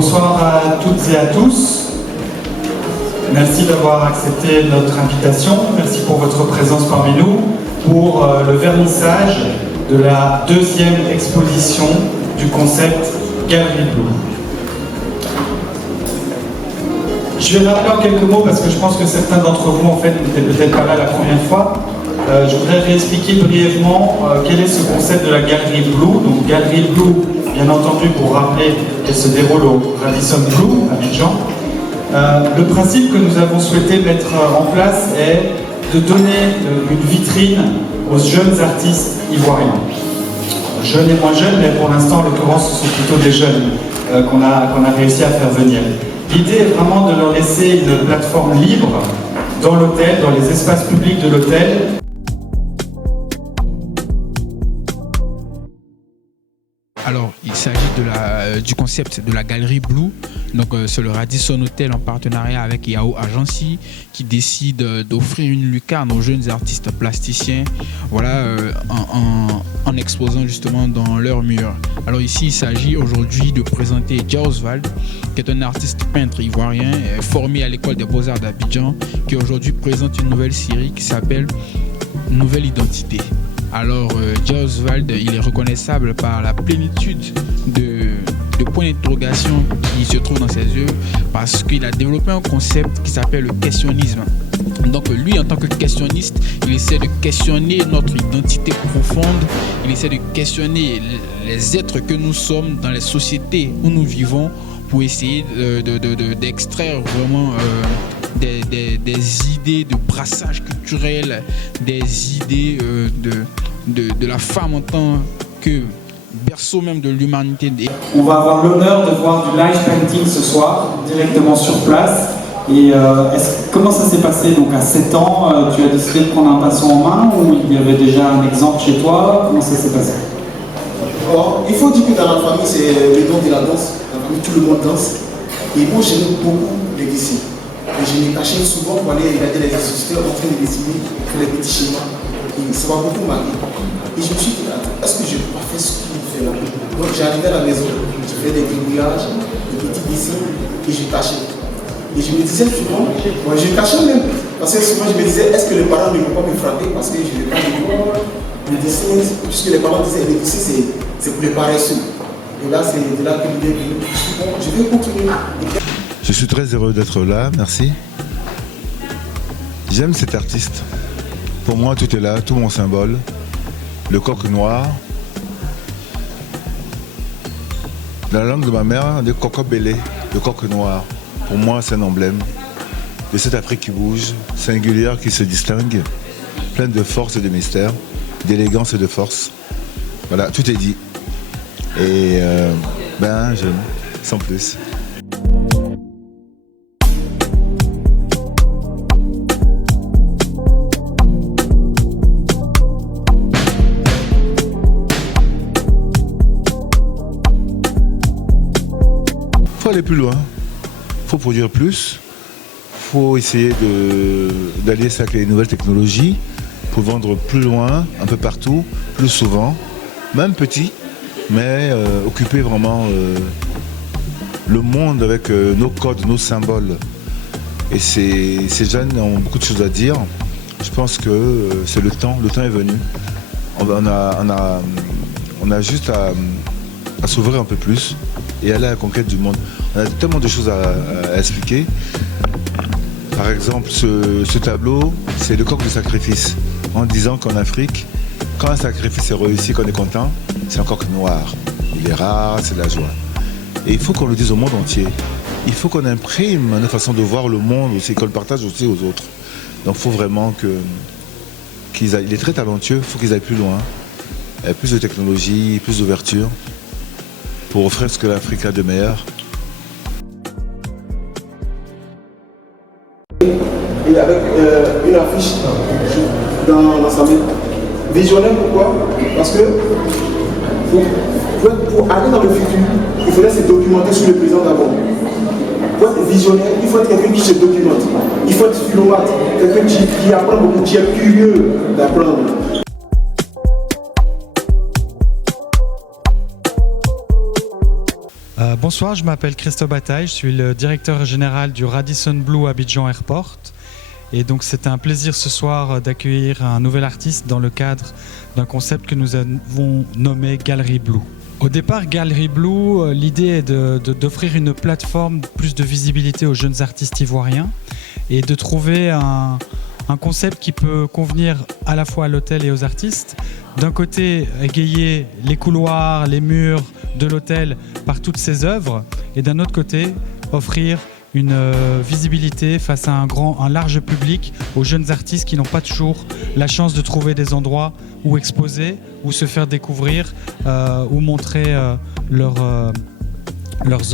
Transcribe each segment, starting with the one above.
Bonsoir à toutes et à tous. Merci d'avoir accepté notre invitation. Merci pour votre présence parmi nous pour le vernissage de la deuxième exposition du concept Galerie Blue. Je vais rappeler en quelques mots parce que je pense que certains d'entre vous en fait n'étaient peut-être pas là la première fois. Je voudrais réexpliquer brièvement quel est ce concept de la Galerie Blue. Donc Galerie Blue, bien entendu, pour rappeler qu'elle se déroule au Radisson Blu à Abidjan. Le principe que nous avons souhaité mettre en place est de donner une vitrine aux jeunes artistes ivoiriens. Jeunes et moins jeunes, mais pour l'instant, en l'occurrence, ce sont plutôt des jeunes qu'on a réussi à faire venir. L'idée est vraiment de leur laisser une plateforme libre dans l'hôtel, dans les espaces publics de l'hôtel. Alors, il s'agit du concept de la Galerie Blue. Donc, c'est le Radisson Hotel en partenariat avec Yahoo Agency qui décide d'offrir une lucarne aux jeunes artistes plasticiens, voilà, en exposant justement dans leurs murs. Alors ici, il s'agit aujourd'hui de présenter Jaosvald, qui est un artiste peintre ivoirien formé à l'école des Beaux-Arts d'Abidjan, qui aujourd'hui présente une nouvelle série qui s'appelle Nouvelle Identité. Alors, Jaosvald, il est reconnaissable par la plénitude de points d'interrogation qui se trouvent dans ses œuvres parce qu'il a développé un concept qui s'appelle le questionnisme. Donc lui, en tant que questionniste, il essaie de questionner notre identité profonde, il essaie de questionner les êtres que nous sommes dans les sociétés où nous vivons pour essayer d'extraire vraiment des idées de brassage culturel, des idées de la femme en tant que berceau même de l'humanité. On va avoir l'honneur de voir du live painting ce soir, directement sur place. Et comment ça s'est passé? Donc à 7 ans, tu as décidé de prendre un pinceau en main ou il y avait déjà un exemple chez toi? Comment ça s'est passé? Alors, il faut dire que dans la famille, c'est le don de la danse. Dans la famille, tout le monde danse. Et moi, j'aime beaucoup les dessins. Et je me cachais souvent pour aller regarder les instituteurs en train de dessiner, faire les petits schémas. Et ça m'a beaucoup marqué. Et je me suis dit, est-ce que je ne peux pas faire ce qu'il fait là? Donc j'arrivais à la maison, je faisais des gribouillages, des petits dessins, et je cachais. Et je me disais souvent, je cachais même, parce que souvent je me disais, est-ce que les parents ne vont pas me frapper parce que je n'ai pas de dessin, puisque les parents disaient, les dessins c'est pour les paresseux. Et là, c'est de là que l'idée est venue. Je vais continuer. Je suis très heureux d'être là, merci. J'aime cet artiste. Pour moi, tout est là, tout mon symbole. Le coq noir. Dans la langue de ma mère, on dit coco belé, le coq noir. Pour moi, c'est un emblème de cette Afrique qui bouge, singulière, qui se distingue, pleine de force et de mystère, d'élégance et de force. Voilà, tout est dit. Et j'aime, sans plus. Il faut aller plus loin, il faut produire plus, il faut essayer d'allier ça avec les nouvelles technologies pour vendre plus loin, un peu partout, plus souvent, même petit, mais occuper vraiment le monde avec nos codes, nos symboles. Et ces jeunes ont beaucoup de choses à dire. Je pense que c'est le temps est venu. On a juste à s'ouvrir un peu plus et aller à la conquête du monde. On a tellement de choses à expliquer. Par exemple, ce tableau, c'est le coq de sacrifice. En disant qu'en Afrique, quand un sacrifice est réussi, qu'on est content, c'est un coq noir. Il est rare, c'est de la joie. Et il faut qu'on le dise au monde entier. Il faut qu'on imprime notre façon de voir le monde aussi, qu'on le partage aussi aux autres. Donc il faut vraiment qu'il est très talentueux, il faut qu'ils aillent plus loin. Plus de technologie, plus d'ouverture pour offrir ce que l'Afrique a de meilleur. Et avec une affiche dans sa main. Visionnaire, pourquoi? Parce que pour aller dans le futur, il faudrait se documenter sur le présent d'abord. Pour être visionnaire, il faut être quelqu'un qui se documente. Il faut être philomate, quelqu'un qui apprend beaucoup, qui est curieux d'apprendre. Bonsoir, je m'appelle Christophe Bataille, je suis le directeur général du Radisson Blu Abidjan Airport. Et donc c'est un plaisir ce soir d'accueillir un nouvel artiste dans le cadre d'un concept que nous avons nommé Galerie Blue. Au départ, Galerie Blue, l'idée est d'offrir une plateforme, plus de visibilité aux jeunes artistes ivoiriens et de trouver un concept qui peut convenir à la fois à l'hôtel et aux artistes. D'un côté, égayer les couloirs, les murs de l'hôtel par toutes ses œuvres, et d'un autre côté, offrir une visibilité face à un large public aux jeunes artistes qui n'ont pas toujours la chance de trouver des endroits où exposer, où se faire découvrir, où montrer leurs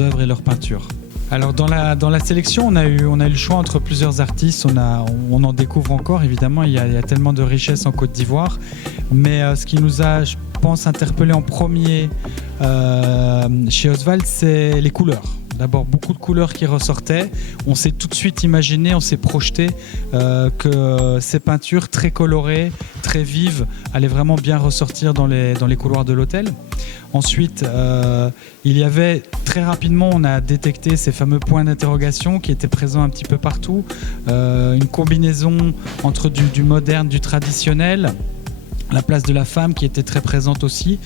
œuvres et leurs peintures. Alors dans la sélection, on a eu le choix entre plusieurs artistes. On en découvre encore, évidemment. Il y a tellement de richesses en Côte d'Ivoire. Mais ce qui nous a, je pense, interpellé en premier chez Oswald, c'est les couleurs. D'abord, beaucoup de couleurs qui ressortaient. On s'est tout de suite imaginé, on s'est projeté que ces peintures très colorées, très vives, allaient vraiment bien ressortir dans les couloirs de l'hôtel. Ensuite, il y avait très rapidement, on a détecté ces fameux points d'interrogation qui étaient présents un petit peu partout. Une combinaison entre du moderne, du traditionnel. La place de la femme qui était très présente aussi.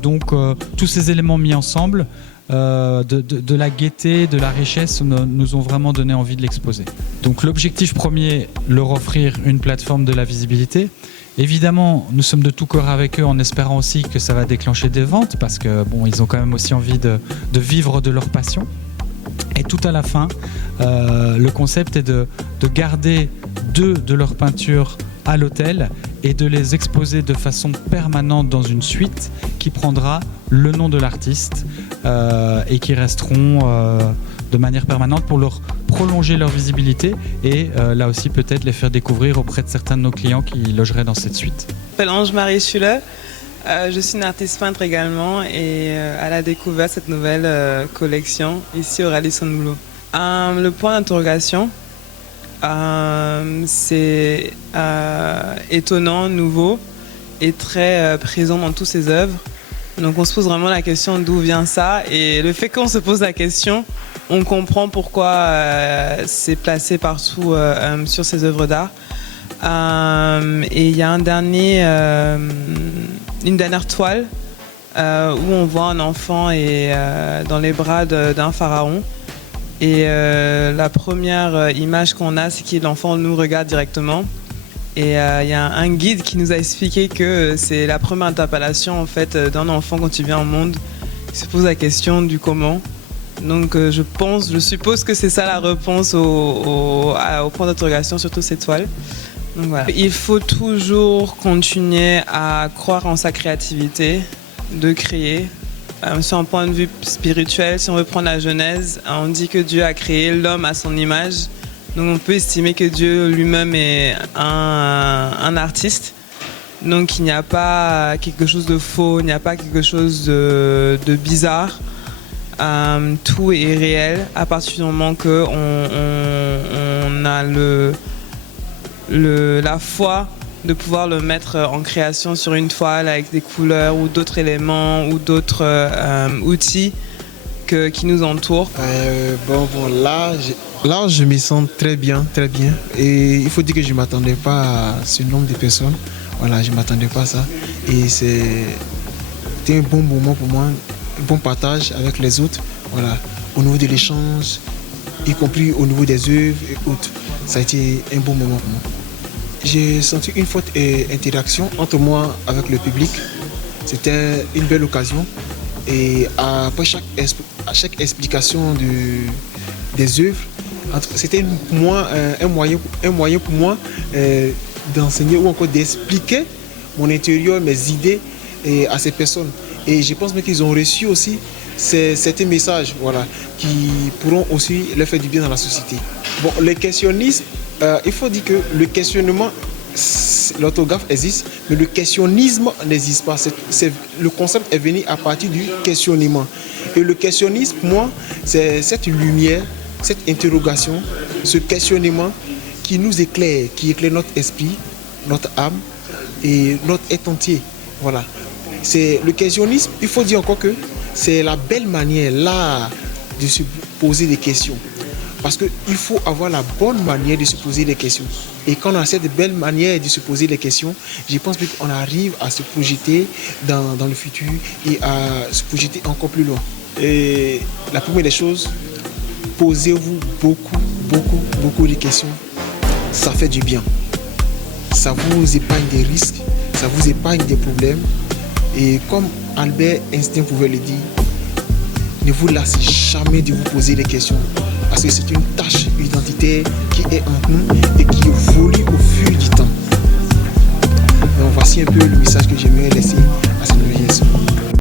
Donc, tous ces éléments mis ensemble, de la gaieté, de la richesse, nous ont vraiment donné envie de l'exposer. Donc l'objectif premier, leur offrir une plateforme de la visibilité. Évidemment, nous sommes de tout cœur avec eux en espérant aussi que ça va déclencher des ventes parce que bon, ils ont quand même aussi envie de vivre de leur passion. Et tout à la fin, le concept est de garder 2 de leurs peintures à l'hôtel et de les exposer de façon permanente dans une suite qui prendra le nom de l'artiste et qui resteront de manière permanente pour leur prolonger leur visibilité et là aussi peut-être les faire découvrir auprès de certains de nos clients qui logeraient dans cette suite. Je m'appelle Ange-Marie Schuller, je suis une artiste peintre également et elle a découvert cette nouvelle collection ici au Radisson Blu. Le point d'interrogation, c'est étonnant, nouveau et très présent dans toutes ses œuvres. Donc on se pose vraiment la question d'où vient ça et le fait qu'on se pose la question, on comprend pourquoi c'est placé partout sur ses œuvres d'art. Et il y a une dernière toile où on voit un enfant dans les bras d'un pharaon. Et la première image qu'on a, c'est que l'enfant nous regarde directement. Et il y a un guide qui nous a expliqué que c'est la première interpellation en fait, d'un enfant quand il vient au monde. Il se pose la question du comment. Donc je suppose que c'est ça la réponse au point d'interrogation sur toutes ces toiles. Donc, voilà. Il faut toujours continuer à croire en sa créativité, de créer. Sur un point de vue spirituel, si on veut prendre la Genèse, on dit que Dieu a créé l'homme à son image. Donc on peut estimer que Dieu lui-même est un artiste. Donc il n'y a pas quelque chose de faux, il n'y a pas quelque chose de bizarre. Tout est réel à partir du moment qu'on a la foi de pouvoir le mettre en création sur une toile avec des couleurs ou d'autres éléments ou d'autres outils qui nous entourent. Là, je me sens très bien, très bien. Et il faut dire que je ne m'attendais pas à ce nombre de personnes. Voilà, je ne m'attendais pas à ça. Et c'était un bon moment pour moi, un bon partage avec les autres. Voilà, au niveau de l'échange, y compris au niveau des œuvres et autres. Ça a été un bon moment pour moi. J'ai senti une forte interaction entre moi avec le public. C'était une belle occasion. Et après chaque explication des œuvres, c'était un moyen pour moi d'enseigner ou encore d'expliquer mon intérieur, mes idées à ces personnes. Et je pense même qu'ils ont reçu aussi certains messages qui pourront aussi leur faire du bien dans la société. Bon, le questionnisme, il faut dire que le questionnement, l'orthographe existe, mais le questionnisme n'existe pas. Le concept est venu à partir du questionnement. Et le questionnisme, pour moi, c'est cette lumière, cette interrogation, ce questionnement qui nous éclaire, qui éclaire notre esprit, notre âme et notre être entier. Voilà. C'est le questionnisme. Il faut dire encore que c'est la belle manière là de se poser des questions. Parce qu'il faut avoir la bonne manière de se poser des questions. Et quand on a cette belle manière de se poser des questions, je pense qu'on arrive à se projeter dans le futur et à se projeter encore plus loin. Et la première des choses, posez-vous beaucoup de questions. Ça fait du bien. Ça vous épargne des risques, ça vous épargne des problèmes. Et comme Albert Einstein pouvait le dire, ne vous lassez jamais de vous poser des questions. Parce que c'est une tâche identitaire qui est en nous et qui évolue au fil du temps. Donc voici un peu le message que j'aimerais laisser